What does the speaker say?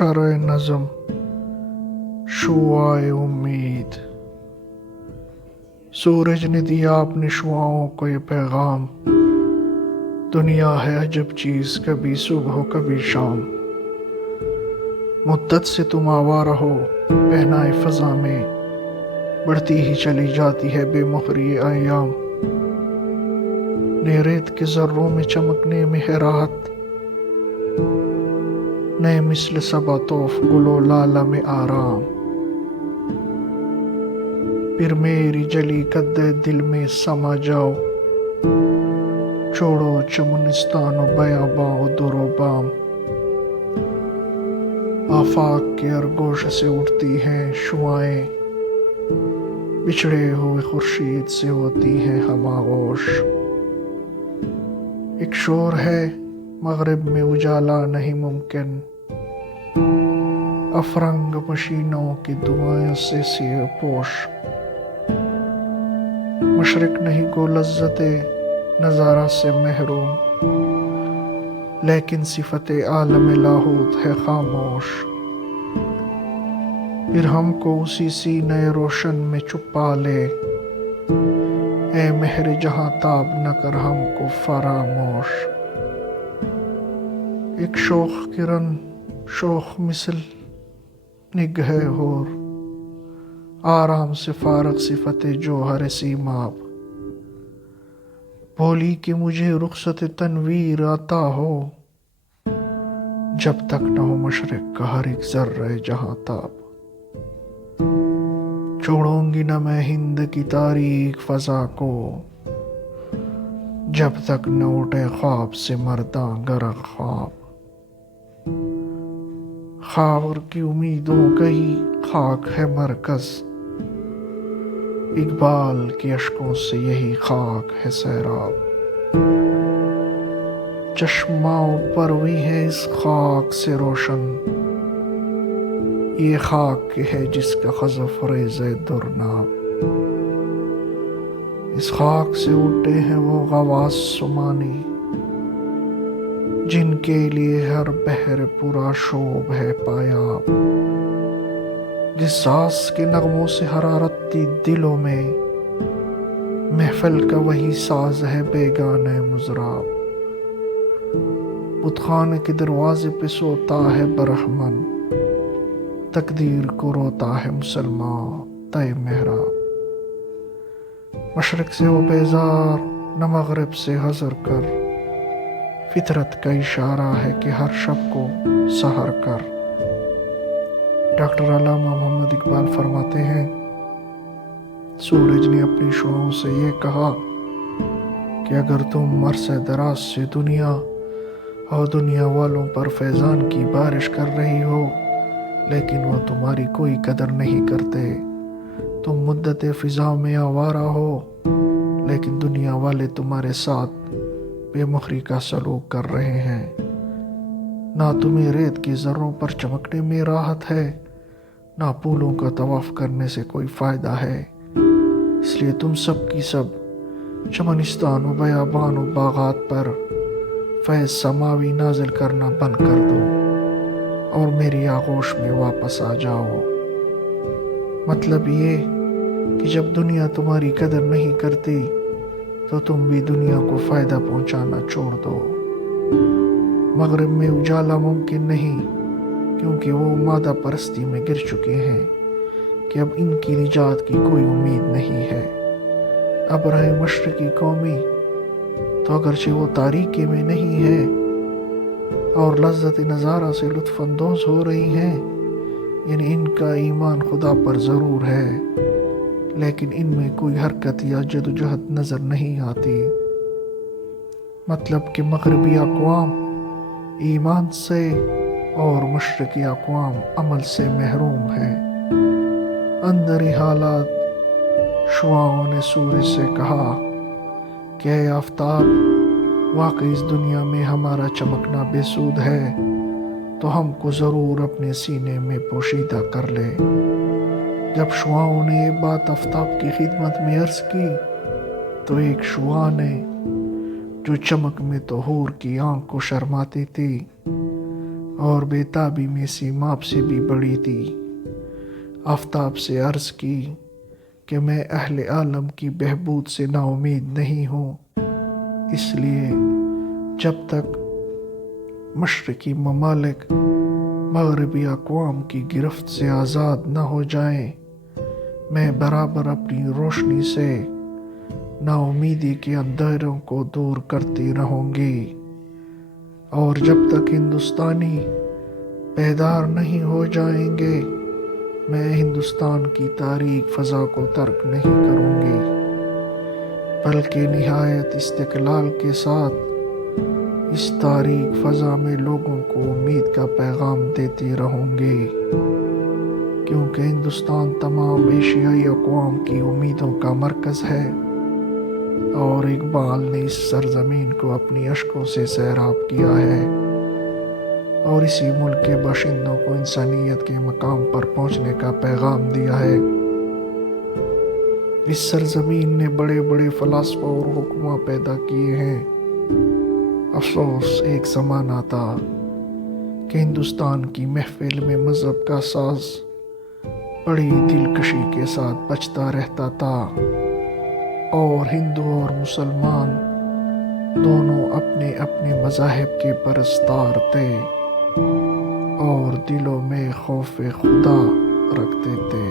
شرح نظم شعاع امید۔ سورج نے دیا اپنی شعاؤں کو یہ پیغام، دنیا ہے عجب چیز، کبھی صبح ہو کبھی شام۔ مدت سے تم آوارہ ہو پہنائے فضا میں، بڑھتی ہی چلی جاتی ہے بے مہری ایام۔ نئے ریت کے ذروں میں چمکنے میں ہے راحت، نئے مثل صبا طوف گلو لالہ میں آرام۔ پھر میری جلی قدِ دل میں سما جاؤ، چھوڑو چمنستان و بیاباں و در و بام۔ آفاق کے ارگوش سے اٹھتی ہیں شعاعیں، بچھڑے ہوئے خورشید سے ہوتی ہیں ہم آغوش۔ ایک شور ہے مغرب میں اجالا نہیں ممکن، افرنگ مشینوں کی دعائیں سے سیہ پوش۔ مشرق نہیں گو لذت نظارہ سے محروم، لیکن صفت عالم لاہوت ہے خاموش۔ پھر ہم کو اسی سینہ روشن میں چھپا لے، اے مہر جہاں تاب نہ کر ہم کو فراموش۔ ایک شوخ کرن شوخ مثل نگہ ہور، آرام سے فارغ صفت جوہر سیماب۔ بولی کہ مجھے رخصت تنویر عطا ہو، جب تک نہ ہو مشرق کا ہر ایک ذرہ جہاں تاب۔ چھوڑوں گی نہ میں ہند کی تاریک فضا کو، جب تک نہ اٹھے خواب سے مرداں غرق خواب۔ خاور کی امیدوں کا ہی خاک ہے مرکز، اقبال کے اشکوں سے یہی خاک ہے سیراب۔ چشمہ پروی ہے اس خاک سے روشن، یہ خاک ہے جس کا خزف ریز درناب۔ اس خاک سے اٹھے ہیں وہ غواص سمانی، جن کے لیے ہر بحر پورا شوب ہے پایاب۔ جس ساز کے نغموں سے حرارت تھی دلوں میں، محفل کا وہی ساز ہے بیگانہ مضراب۔ بت خانے کے دروازے پہ سوتا ہے برہمن، تقدیر کو روتا ہے مسلمان تئے محراب۔ مشرق سے وہ بیزار نہ مغرب سے حذر کر، فطرت کا اشارہ ہے کہ ہر شب کو سحر کر۔ ڈاکٹر علامہ محمد اقبال فرماتے ہیں، سورج نے اپنی شعاعوں سے یہ کہا کہ اگر تم عرصہ دراز سے دنیا اور دنیا والوں پر فیضان کی بارش کر رہی ہو، لیکن وہ تمہاری کوئی قدر نہیں کرتے، تم مدت فضا میں آوارہ ہو، لیکن دنیا والے تمہارے ساتھ بے مہری کا سلوک کر رہے ہیں، نہ تمہیں ریت کے ذروں پر چمکنے میں راحت ہے، نہ پھولوں کا طواف کرنے سے کوئی فائدہ ہے۔ اس لیے تم سب کی سب چمنستان و بیابان و باغات پر فیض سماوی نازل کرنا بند کر دو اور میری آغوش میں واپس آ جاؤ۔ مطلب یہ کہ جب دنیا تمہاری قدر نہیں کرتی تو تم بھی دنیا کو فائدہ پہنچانا چھوڑ دو۔ مغرب میں اجالا ممکن نہیں، کیونکہ وہ مادہ پرستی میں گر چکے ہیں کہ اب ان کی نجات کی کوئی امید نہیں ہے۔ اب رہے مشرقی قومی تو اگرچہ وہ تاریکی میں نہیں ہے اور لذت نظارہ سے لطف اندوز ہو رہی ہیں، یعنی ان کا ایمان خدا پر ضرور ہے، لیکن ان میں کوئی حرکت یا جدوجہد نظر نہیں آتی۔ مطلب کہ مغربی اقوام ایمان سے اور مشرقی اقوام عمل سے محروم ہیں۔ اندری حالات شعاعوں نے سورج سے کہا کہ اے آفتاب، واقعی اس دنیا میں ہمارا چمکنا بے سود ہے، تو ہم کو ضرور اپنے سینے میں پوشیدہ کر لے۔ جب شعاعوں نے یہ بات آفتاب کی خدمت میں عرض کی تو ایک شعاع نے، جو چمک میں تو حور کی آنکھ کو شرماتی تھی، اور بیتابی میں سیماب سے بھی بڑی تھی۔ آفتاب سے عرض کی کہ میں اہل عالم کی بہبود سے نا امید نہیں ہوں، اس لیے جب تک مشرقی ممالک مغربی اقوام کی گرفت سے آزاد نہ ہو جائیں، میں برابر اپنی روشنی سے نا امیدی کے اندھیروں کو دور کرتی رہوں گی، اور جب تک ہندوستانی بیدار نہیں ہو جائیں گے میں ہندوستان کی تاریک فضا کو ترک نہیں کروں گی، بلکہ نہایت استقلال کے ساتھ اس تاریک فضا میں لوگوں کو امید کا پیغام دیتی رہوں گی، کیونکہ ہندوستان تمام ایشیائی اقوام کی امیدوں کا مرکز ہے، اور اقبال نے اس سرزمین کو اپنی اشکوں سے سیراب کیا ہے، اور اسی ملک کے باشندوں کو انسانیت کے مقام پر پہنچنے کا پیغام دیا ہے۔ اس سرزمین نے بڑے بڑے فلاسفہ اور حکماں پیدا کیے ہیں۔ افسوس ایک زمانہ تھا کہ ہندوستان کی محفل میں مذہب کا ساز بڑی دلکشی کے ساتھ بجتا رہتا تھا، اور ہندو اور مسلمان دونوں اپنے اپنے مذاہب کے پرستار تھے اور دلوں میں خوف خدا رکھتے تھے۔